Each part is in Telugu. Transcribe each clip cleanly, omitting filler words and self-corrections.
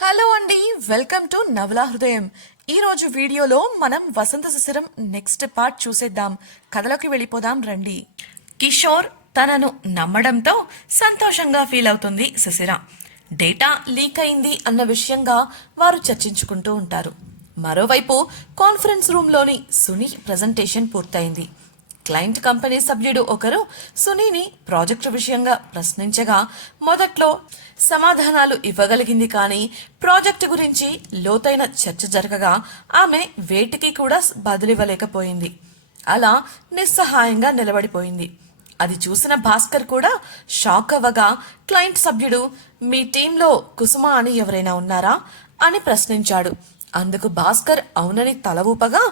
హలో అండి, వెల్కమ్ టు నవలా హృదయం. ఈరోజు వీడియోలో మనం వసంత శిశిరం నెక్స్ట్ పార్ట్ చూసేద్దాం. కథలోకి వెళ్ళిపోదాం రండి. కిషోర్ తనను నమ్మడంతో సంతోషంగా ఫీల్ అవుతుంది శిశిర. డేటా లీక్ అయింది అన్న విషయంగా వారు చర్చించుకుంటూ ఉంటారు. మరోవైపు కాన్ఫరెన్స్ రూమ్లోని సునీ ప్రజెంటేషన్ పూర్తయింది. క్లయింట్ కంపెనీ సభ్యుడు ఒకరు సునీని ప్రాజెక్టు విషయంగా ప్రశ్నించగా మొదట్లో సమాధానాలు ఇవ్వగలిగింది, కానీ ప్రాజెక్టు గురించి లోతైన చర్చ జరగగా ఆమె వేటికి కూడా బదులివ్వలేకపోయింది. అలా నిస్సహాయంగా నిలబడిపోయింది. అది చూసిన భాస్కర్ కూడా షాక్ అవ్వగా క్లయింట్ సభ్యుడు, మీ టీంలో కుసుమ అని ఎవరైనా ఉన్నారా అని ప్రశ్నించాడు. అందుకు భాస్కర్ అవునని తల ఊపగా,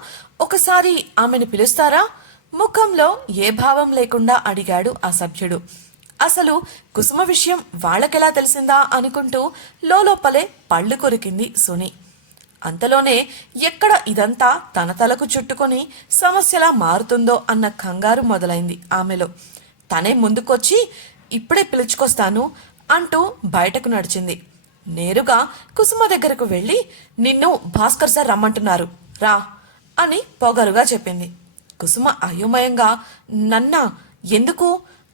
ఒకసారి ఆమెను పిలుస్తారా? ముఖంలో ఏ భావం లేకుండా అడిగాడు ఆ సభ్యుడు. అసలు కుసుమ విషయం వాళ్ళకెలా తెలిసిందా అనుకుంటూ లోపలే పళ్ళు కొరికింది సుని. అంతలోనే ఎక్కడ ఇదంతా తన తలకు చుట్టుకొని సమస్యలా మారుతుందో అన్న కంగారు మొదలైంది ఆమెలో. తనే ముందుకొచ్చి ఇప్పుడే పిలుచుకొస్తాను అంటూ బయటకు నడిచింది. నేరుగా కుసుమ దగ్గరకు వెళ్ళి, నిన్ను భాస్కర్ సార్ రమ్మంటున్నారు, రా అని పొగరుగా చెప్పింది. కుసుమ అయోమయంగా, నన్నా ఎందుకు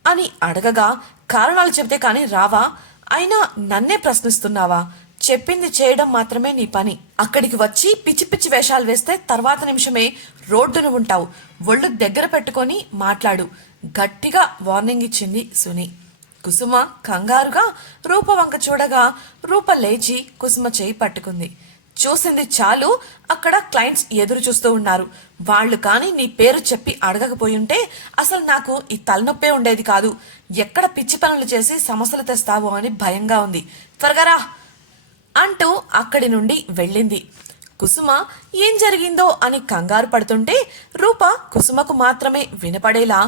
అని అడగగా, కారణాలు చెబితే కానీ రావా? అయినా నన్నే ప్రశ్నిస్తున్నావా? చెప్పింది చేయడం మాత్రమే నీ పని. అక్కడికి వచ్చి పిచ్చి పిచ్చి వేషాలు వేస్తే తర్వాత నిమిషమే రోడ్డును ఉంటావు. ఒళ్ళు దగ్గర పెట్టుకొని మాట్లాడు, గట్టిగా వార్నింగ్ ఇచ్చింది సుని. కుసుమ కంగారుగా రూప వంక చూడగా రూప లేచి కుసుమ చేయి పట్టుకుంది. చూసింది చాలు, అక్కడ క్లయింట్స్ ఎదురు చూస్తూ ఉన్నారు. వాళ్ళు కానీ నీ పేరు చెప్పి అడగకపోయుంటే అసలు నాకు ఈ తలనొప్పే ఉండేది కాదు. ఎక్కడ పిచ్చి పనులు చేసి సమస్యలు తెస్తావో అని భయంగా ఉంది, త్వరగా రా అంటూ అక్కడి నుండి వెళ్ళింది. కుసుమ ఏం జరిగిందో అని కంగారు పడుతుంటే రూప కుసుమకు మాత్రమే వినపడేలా,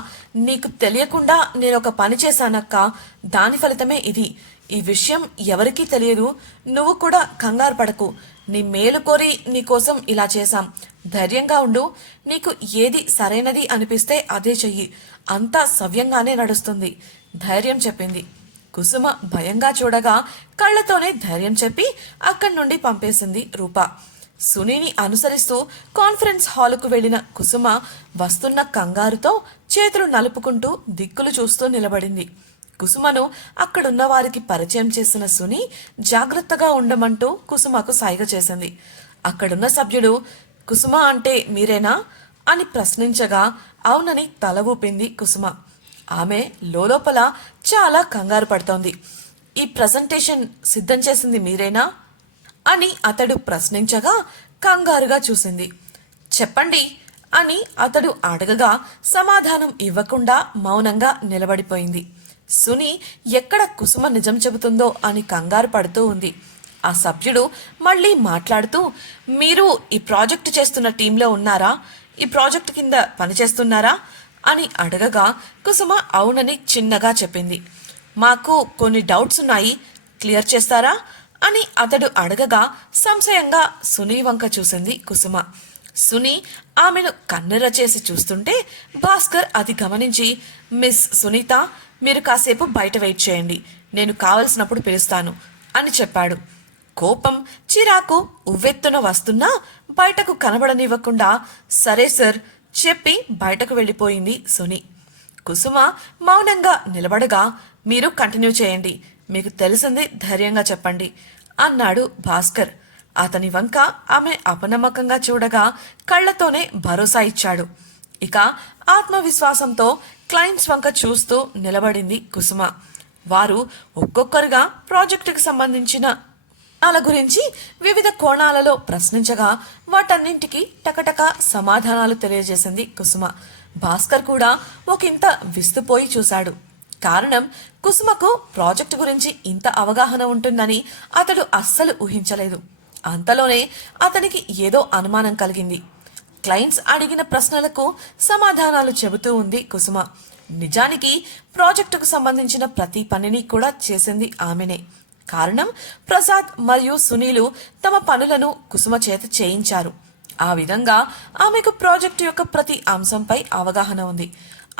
నీకు తెలియకుండా నేను ఒక పని చేశానక్క, దాని ఫలితమే ఇది. ఈ విషయం ఎవరికీ తెలియదు, నువ్వు కూడా కంగారు పడకు. నీ మేలు కోరి నీకోసం ఇలా చేశాం, ధైర్యంగా ఉండు. నీకు ఏది సరైనది అనిపిస్తే అదే చెయ్యి, అంతా సవ్యంగానే నడుస్తుంది, ధైర్యం చెప్పింది. కుసుమ భయంగా చూడగా కళ్ళతోనే ధైర్యం చెప్పి అక్కడి నుండి పంపేసింది రూప. సునీని అనుసరిస్తూ కాన్ఫరెన్స్ హాలుకు వెళ్లిన కుసుమ వస్తున్న కంగారుతో చేతులు నలుపుకుంటూ దిక్కులు చూస్తూ నిలబడింది. కుసుమను అక్కడున్న వారికి పరిచయం చేసిన సుని జాగ్రత్తగా ఉండమంటూ కుసుమకు సాయిగ చేసింది. అక్కడున్న సభ్యుడు, కుసుమ అంటే మీరేనా అని ప్రశ్నించగా అవునని తల ఊపింది కుసుమ. ఆమె లోపల చాలా కంగారు పడుతోంది. ఈ ప్రజెంటేషన్ సిద్ధం చేసింది మీరేనా అని అతడు ప్రశ్నించగా కంగారుగా చూసింది. చెప్పండి అని అతడు అడగగా సమాధానం ఇవ్వకుండా మౌనంగా నిలబడిపోయింది. సుని ఎక్కడ కుసుమ నిజం చెబుతుందో అని కంగారు పడుతూ ఉంది. ఆ సభ్యుడు మళ్ళీ మాట్లాడుతూ, మీరు ఈ ప్రాజెక్టు చేస్తున్న టీంలో ఉన్నారా? ఈ ప్రాజెక్టు కింద పనిచేస్తున్నారా అని అడగగా కుసుమ అవునని చిన్నగా చెప్పింది. మాకు కొన్ని డౌట్స్ ఉన్నాయి, క్లియర్ చేస్తారా అని అతడు అడగగా సంశయంగా సునీ వంక చూసింది కుసుమ. సుని ఆమెను కన్నెర చేసి చూస్తుంటే భాస్కర్ అది గమనించి, మిస్ సునీత, మీరు కాసేపు బయట వెయిట్ చేయండి, నేను కావలసినప్పుడు పిలుస్తాను అని చెప్పాడు. కోపం చిరాకు ఉవ్వెత్తున వస్తున్నా బయటకు కనబడనివ్వకుండా సరే సార్ చెప్పి బయటకు వెళ్ళిపోయింది సుని. కుసుమ మౌనంగా నిలబడగా, మీరు కంటిన్యూ చేయండి, మీకు తెలిసింది ధైర్యంగా చెప్పండి అన్నాడు భాస్కర్. అతని వంక ఆమె అపనమ్మకంగా చూడగా కళ్లతోనే భరోసా ఇచ్చాడు. ఇక ఆత్మవిశ్వాసంతో క్లయింట్స్ వంక చూస్తూ నిలబడింది కుసుమ. వారు ఒక్కొక్కరుగా ప్రాజెక్టుకు సంబంధించిన వాళ్ళ గురించి వివిధ కోణాలలో ప్రశ్నించగా వాటన్నింటికి టకటక సమాధానాలు తెలియజేసింది కుసుమ. భాస్కర్ కూడా ఒకంత విస్తుపోయి చూశాడు. కారణం, కుసుమకు ప్రాజెక్టు గురించి ఇంత అవగాహన ఉంటుందని అతడు అస్సలు ఊహించలేదు. అంతలోనే అతనికి ఏదో అనుమానం కలిగింది. క్లయింట్స్ అడిగిన ప్రశ్నలకు సమాధానాలు చెబుతూ ఉంది కుసుమ. నిజానికి ప్రాజెక్టుకు సంబంధించిన ప్రతి పనిని కూడా చేసింది ఆమెనే. కారణం, ప్రసాద్ మరియు సునీలు తమ పనులను కుసుమ చేత చేయించారు. ఆ విధంగా ఆమెకు ప్రాజెక్టు యొక్క ప్రతి అంశంపై అవగాహన ఉంది.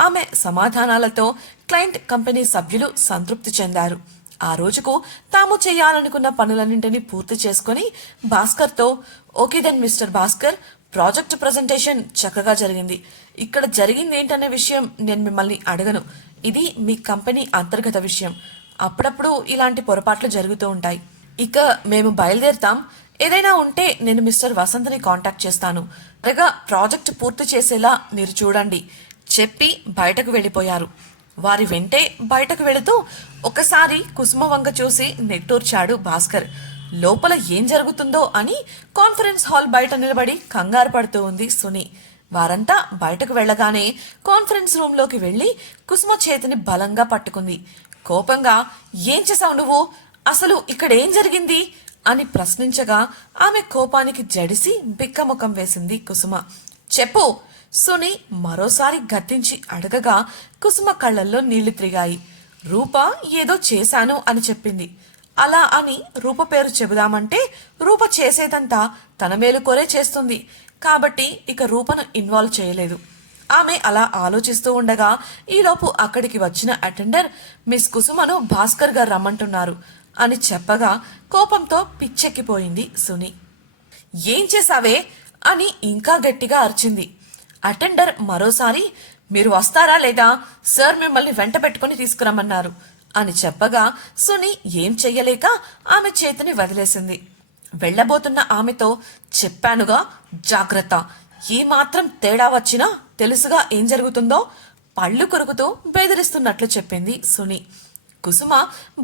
ఆమె సమాధానాలతో క్లయింట్ కంపెనీ సభ్యులు సంతృప్తి చెందారు. ఆ రోజుకు తాము చేయాలనుకున్న పనులన్నింటినీ పూర్తి చేసుకుని భాస్కర్తో, okay then mister Bhaskar, project presentation చక్కగా జరిగింది. ఇక్కడ జరిగింది ఏంటనే విషయం నేను మిమ్మల్ని అడగను. ఇది మీ కంపెనీ అంతర్గత విషయం. అప్పుడప్పుడు ఇలాంటి పొరపాట్లు జరుగుతూ ఉంటాయి. ఇక మేము బయలుదేరుతాం. ఏదైనా ఉంటే నేను మిస్టర్ వసంత్ని కాంటాక్ట్ చేస్తాను. త్వరగా ప్రాజెక్ట్ పూర్తి చేసేలా మీరు చూడండి చెప్పి బయటకు వెళ్ళిపోయారు. వారి వెంటే బయటకు వెళుతూ ఒకసారి కుసుమ వంగ చూసి నెట్టూర్చాడు భాస్కర్. లోపల ఏం జరుగుతుందో అని కాన్ఫరెన్స్ హాల్ బయట నిలబడి కంగారు పడుతూ ఉంది సుని. వారంతా బయటకు వెళ్ళగానే కాన్ఫరెన్స్ రూమ్లోకి వెళ్ళి కుసుమ చేతిని బలంగా పట్టుకుంది. కోపంగా, ఏం చేసావు నువ్వు? అసలు ఇక్కడేం జరిగింది అని ప్రశ్నించగా ఆమె కోపానికి జడిసి బిక్కముఖం వేసింది కుసుమ. చెప్పు, సుని మరోసారి గద్దించి అడగగా కుసుమ కళ్ళల్లో నీళ్లు తిరిగాయి. రూప ఏదో చేశాను అని చెప్పింది. అలా అని రూప పేరు చెబుదామంటే రూప చేసేదంతా తన మేలు కోరే చేస్తుంది. కాబట్టి ఇక రూపను ఇన్వాల్వ్ చేయలేదు. ఆమె అలా ఆలోచిస్తూ ఉండగా ఈలోపు అక్కడికి వచ్చిన అటెండర్ మిస్ కుసుమను భాస్కర్ గారు రమ్మంటున్నారు అని చెప్పగా కోపంతో పిచ్చెక్కిపోయింది సుని. ఏం చేశావే అని ఇంకా గట్టిగా అరిచింది. అటెండర్ మరోసారి, మీరు వస్తారా లేదా, సార్ మిమ్మల్ని వెంట పెట్టుకుని తీసుకురమ్మన్నారు అని చెప్పగా సుని ఏం చెయ్యలేక ఆమె చేతిని వదిలేసింది. వెళ్లబోతున్న ఆమెతో, చెప్పానుగా జాగ్రత్త, ఏ మాత్రం తేడా వచ్చినా తెలుసుగా ఏం జరుగుతుందో, పళ్ళు కొరుకుతూ బెదిరిస్తున్నట్లు చెప్పింది సుని. కుసుమ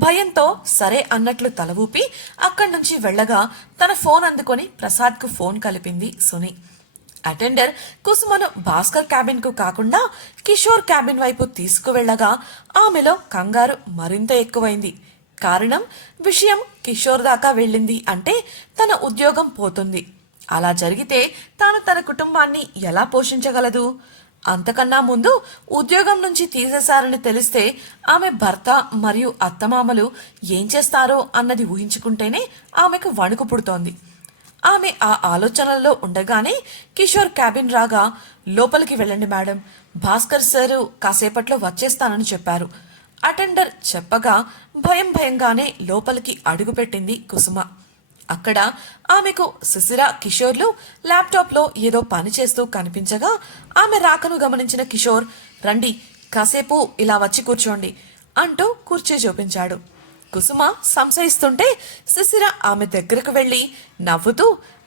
భయంతో సరే అన్నట్లు తల ఊపి అక్కడి నుంచి వెళ్ళగా తన ఫోన్ అందుకొని ప్రసాద్కు ఫోన్ కలిపింది సుని. అటెండర్ కుసుమను భాస్కర్ క్యాబిన్ కు కాకుండా కిషోర్ క్యాబిన్ వైపు తీసుకువెళ్లగా ఆమెలో కంగారు మరింత ఎక్కువైంది. కారణం, విషయం కిషోర్ దాకా వెళ్ళింది అంటే తన ఉద్యోగం పోతుంది. అలా జరిగితే తాను తన కుటుంబాన్ని ఎలా పోషించగలదు? అంతకన్నా ముందు ఉద్యోగం నుంచి తీసేశారని తెలిస్తే ఆమె భర్త మరియు అత్తమామలు ఏం చేస్తారో అన్నది ఊహించుకుంటేనే ఆమెకు వణుకు పుడుతోంది. ఆమె ఆ ఆలోచనల్లో ఉండగానే కిషోర్ క్యాబిన్ రాగా, లోపలికి వెళ్ళండి మేడం, భాస్కర్ సారు కాసేపట్లో వచ్చేస్తానని చెప్పారు. అటెండర్ చెప్పగా భయంగానే లోపలికి అడుగుపెట్టింది కుసుమ. అక్కడ ఆమెకు శిశిర, కిషోర్లు ల్యాప్టాప్లో ఏదో పని చేస్తూ కనిపించగా ఆమె రాకను గమనించిన కిషోర్, రండి కాసేపు ఇలా వచ్చి కూర్చోండి అంటూ కుర్చీ చూపించాడు. కుసుమ సంశయిస్తుంటే శిశిర ఆమె దగ్గరకు వెళ్ళి నవ్వుతూ,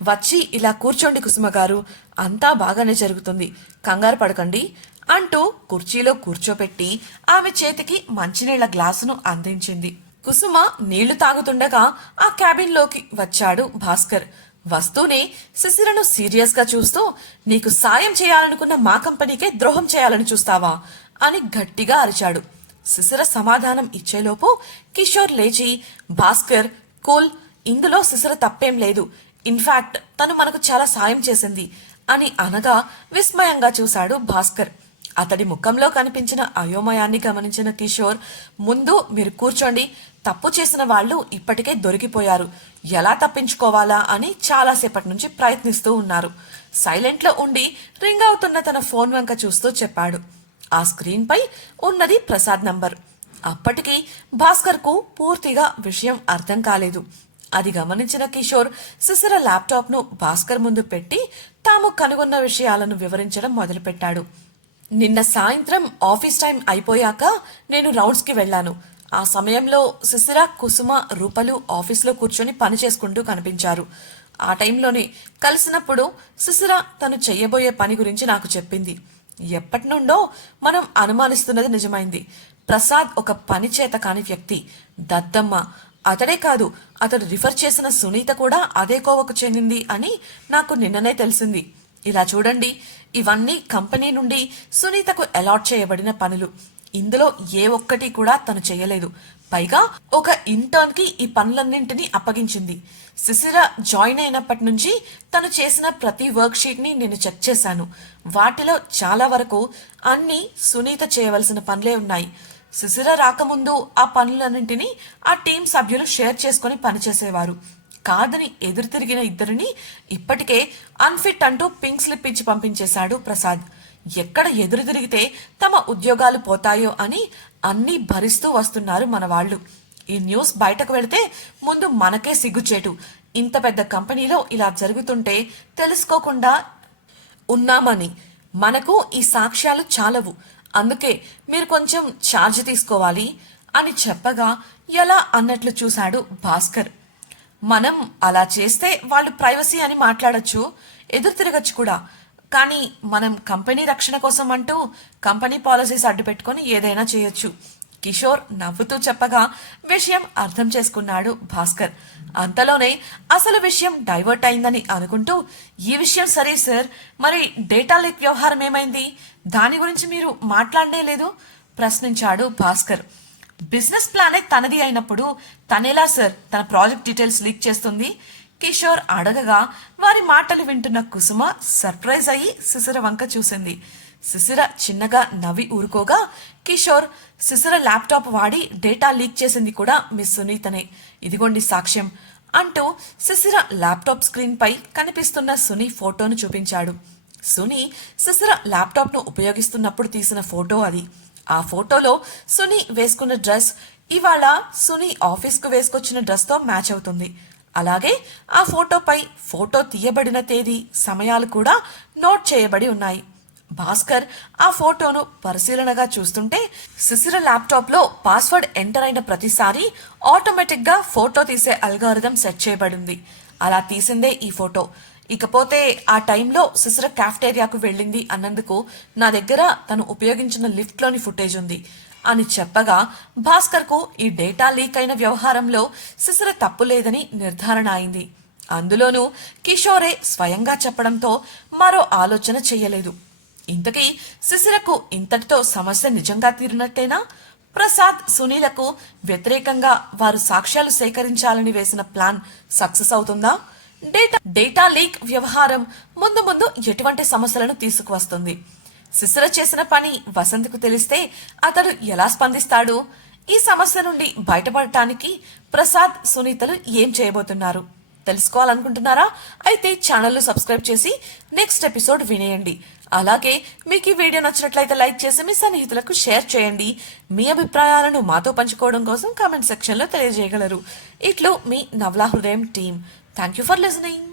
వచ్చి ఇలా కూర్చోండి కుసుమ గారు, అంతా బాగానే జరుగుతుంది, కంగారు పడకండి అంటూ కుర్చీలో కూర్చోపెట్టి ఆమె చేతికి మంచినీళ్ల గ్లాసును అందించింది. కుసుమ నీళ్లు తాగుతుండగా ఆ క్యాబిన్లోకి వచ్చాడు భాస్కర్. వస్తూనే శిశిరను సీరియస్ గా చూస్తూ, నీకు సాయం చేయాలనుకున్న మా కంపెనీకే ద్రోహం చేయాలని చూస్తావా అని గట్టిగా అరిచాడు. శిశిర సమాధానం ఇచ్చేలోపు కిషోర్ లేచి, భాస్కర్ కూల్, ఇందులో శిశిర తప్పేం లేదు, ఇన్ఫాక్ట్ తను మనకు చాలా సాయం చేసింది అని అనగా విస్మయంగా చూశాడు భాస్కర్. అతడి ముఖంలో కనిపించిన అయోమయాన్ని గమనించిన కిషోర్, ముందు మీరు కూర్చోండి, తప్పు చేసిన వాళ్ళు ఇప్పటికే దొరికిపోయారు, ఎలా తప్పించుకోవాలా అని చాలాసేపటి నుంచి ప్రయత్నిస్తూ ఉన్నారు. సైలెంట్లో ఉండి రింగ్ అవుతున్న తన ఫోన్ వంక చూస్తూ చెప్పాడు. ఆ స్క్రీన్ పై ఉన్నది ప్రసాద్ నంబర్. అప్పటికి భాస్కర్ కు పూర్తిగా విషయం అర్థం కాలేదు. అది గమనించిన కిషోర్ శిశిర ల్యాప్టాప్ ను భాస్కర్ ముందు పెట్టి తాము కనుగొన్న విషయాలను వివరించడం మొదలుపెట్టాడు. నిన్న సాయంత్రం ఆఫీస్ టైం అయిపోయాక నేను రౌండ్స్ కి వెళ్లాను. ఆ సమయంలో శిశిర, కుసుమ, రూపలు ఆఫీస్లో కూర్చొని పని చేసుకుంటూ కనిపించారు. ఆ టైంలోనే కలిసినప్పుడు శిశిర తను చెయ్యబోయే పని గురించి నాకు చెప్పింది. ఎప్పటి నుండో మనం అనుమానిస్తున్నది నిజమైంది. ప్రసాద్ ఒక పని చేత కాని వ్యక్తి, దద్దమ్మ. అతడే కాదు, అతడు రిఫర్ చేసిన సునీత కూడా అదే కోవకు చెందింది అని నాకు నిన్ననే తెలిసింది. ఇలా చూడండి, ఇవన్నీ కంపెనీ నుండి సునీతకు అలాట్ చేయబడిన పనులు. ఇందులో ఏ ఒక్కటి కూడా తను చేయలేదు. పైగా ఒక ఇంటర్న్ కి ఈ పనులన్నింటినీ అప్పగించింది. శిశిర జాయిన్ అయినప్పటి నుంచి తను చేసిన ప్రతి వర్క్ షీట్ ని నేను చెక్ చేశాను. వాటిలో చాలా వరకు అన్ని సునీత చేయవలసిన పనులే ఉన్నాయి. శిశిర రాకముందు ఆ పనులన్నింటినీ ఆ టీం సభ్యులు షేర్ చేసుకుని పనిచేసేవారు. కాదని ఎదురు తిరిగిన ఇద్దరిని ఇప్పటికే అన్ఫిట్ అంటూ పింక్ స్లిప్ ఇచ్చి పంపించేశాడు ప్రసాద్. ఎక్కడ ఎదురు తిరిగితే తమ ఉద్యోగాలు పోతాయో అని అన్నీ భరిస్తూ వస్తున్నారు మన వాళ్ళు. ఈ న్యూస్ బయటకు వెళితే ముందు మనకే సిగ్గుచేటు. ఇంత పెద్ద కంపెనీలో ఇలా జరుగుతుంటే తెలుసుకోకుండా ఉన్నామని. మనకు ఈ సాక్ష్యాలు చాలవు, అందుకే మీరు కొంచెం ఛార్జ్ తీసుకోవాలి అని చెప్పగా ఎలా అన్నట్లు చూశాడు భాస్కర్. మనం అలా చేస్తే వాళ్ళు ప్రైవసీ అని మాట్లాడచ్చు, ఎదురు తిరగచ్చు కూడా. కానీ మనం కంపెనీ రక్షణ కోసం అంటూ కంపెనీ పాలసీస్ అడ్డు పెట్టుకొని ఏదైనా చేయొచ్చు. కిషోర్ నవ్వుతూ చెప్పగా విషయం అర్థం చేసుకున్నాడు భాస్కర్. అంతలోనే అసలు విషయం డైవర్ట్ అయిందని అనుకుంటూ, ఈ విషయం సరే సార్, మరి డేటా లీక్ వ్యవహారం ఏమైంది? దాని గురించి మీరు మాట్లాడనే లేదు ప్రశ్నించాడు భాస్కర్. బిజినెస్ ప్లానే తనది అయినప్పుడు తనేలా సార్ తన ప్రాజెక్ట్ డీటెయిల్స్ లీక్ చేస్తుంది? కిషోర్ అడగగా వారి మాటలు వింటున్న కుసుమ సర్ప్రైజ్ అయ్యి శిశిర వంక చూసింది. శిశిర చిన్నగా నవ్వి ఊరుకోగా కిషోర్, శిశిర ల్యాప్టాప్ వాడి డేటా లీక్ చేసింది కూడా మిస్ సునీతనే, ఇదిగోండి సాక్ష్యం అంటూ శిశిర ల్యాప్టాప్ స్క్రీన్ పై కనిపిస్తున్న సునీ ఫోటోను చూపించాడు. సునీ శిశిర ల్యాప్టాప్ను ఉపయోగిస్తున్నప్పుడు తీసిన ఫోటో అది. ఆ ఫోటోలో సునీ వేసుకున్న డ్రెస్ ఇవాళ సునీ ఆఫీస్కు వేసుకొచ్చిన డ్రెస్తో మ్యాచ్ అవుతుంది. అలాగే ఆ ఫోటోపై ఫోటో తీయబడిన తేదీ, సమయాలు కూడా నోట్ చేయబడి ఉన్నాయి. భాస్కర్ ఆ ఫోటోను పరిశీలనగా చూస్తుంటే శిశిర ల్యాప్టాప్లో పాస్వర్డ్ ఎంటర్ అయిన ప్రతిసారి ఆటోమేటిక్గా ఫోటో తీసే అల్గారిథం సెట్ చేయబడింది. అలా తీసిందే ఈ ఫోటో. ఇకపోతే ఆ టైంలో శిశిర క్యాఫ్టేరియాకు వెళ్ళింది అన్నందుకు నా దగ్గర తను ఉపయోగించిన లిఫ్ట్లోని ఫుటేజ్ ఉంది అని చెప్పగా భాస్కర్కు ఈ డేటా లీక్ అయిన వ్యవహారంలో శిశిర తప్పు లేదని నిర్ధారణ అయింది. అందులోనూ కిషోరే స్వయంగా చెప్పడంతో మరో ఆలోచన చెయ్యలేదు. ఇంతకీ శిశిరకు ఇంతటితో సమస్య నిజంగా తీరినట్టేనా? ప్రసాద్, సునీలకు వ్యతిరేకంగా వారు సాక్ష్యాలు సేకరించాలని వేసిన ప్లాన్ సక్సెస్ అవుతుందా? డేటా లీక్ వ్యవహారం ముందు ముందు ఎటువంటి సమస్యలను తీసుకువస్తుంది? శిశిర చేసిన పని వసంత్కు తెలిస్తే అతడు ఎలా స్పందిస్తాడు? ఈ సమస్య నుండి బయటపడటానికి ప్రసాద్, సునీతలు ఏం చేయబోతున్నారు తెలుసుకోవాలనుకుంటున్నారా? అయితే ఛానల్ను సబ్స్క్రైబ్ చేసి నెక్స్ట్ ఎపిసోడ్ వినేయండి. అలాగే మీకు ఈ వీడియో నచ్చినట్లయితే లైక్ చేసి మీ సన్నిహితులకు షేర్ చేయండి. మీ అభిప్రాయాలను మాతో పంచుకోవడం కోసం కామెంట్ సెక్షన్లో తెలియజేయగలరు. ఇట్లు మీ నవలా హృదయం team. Thank you for listening.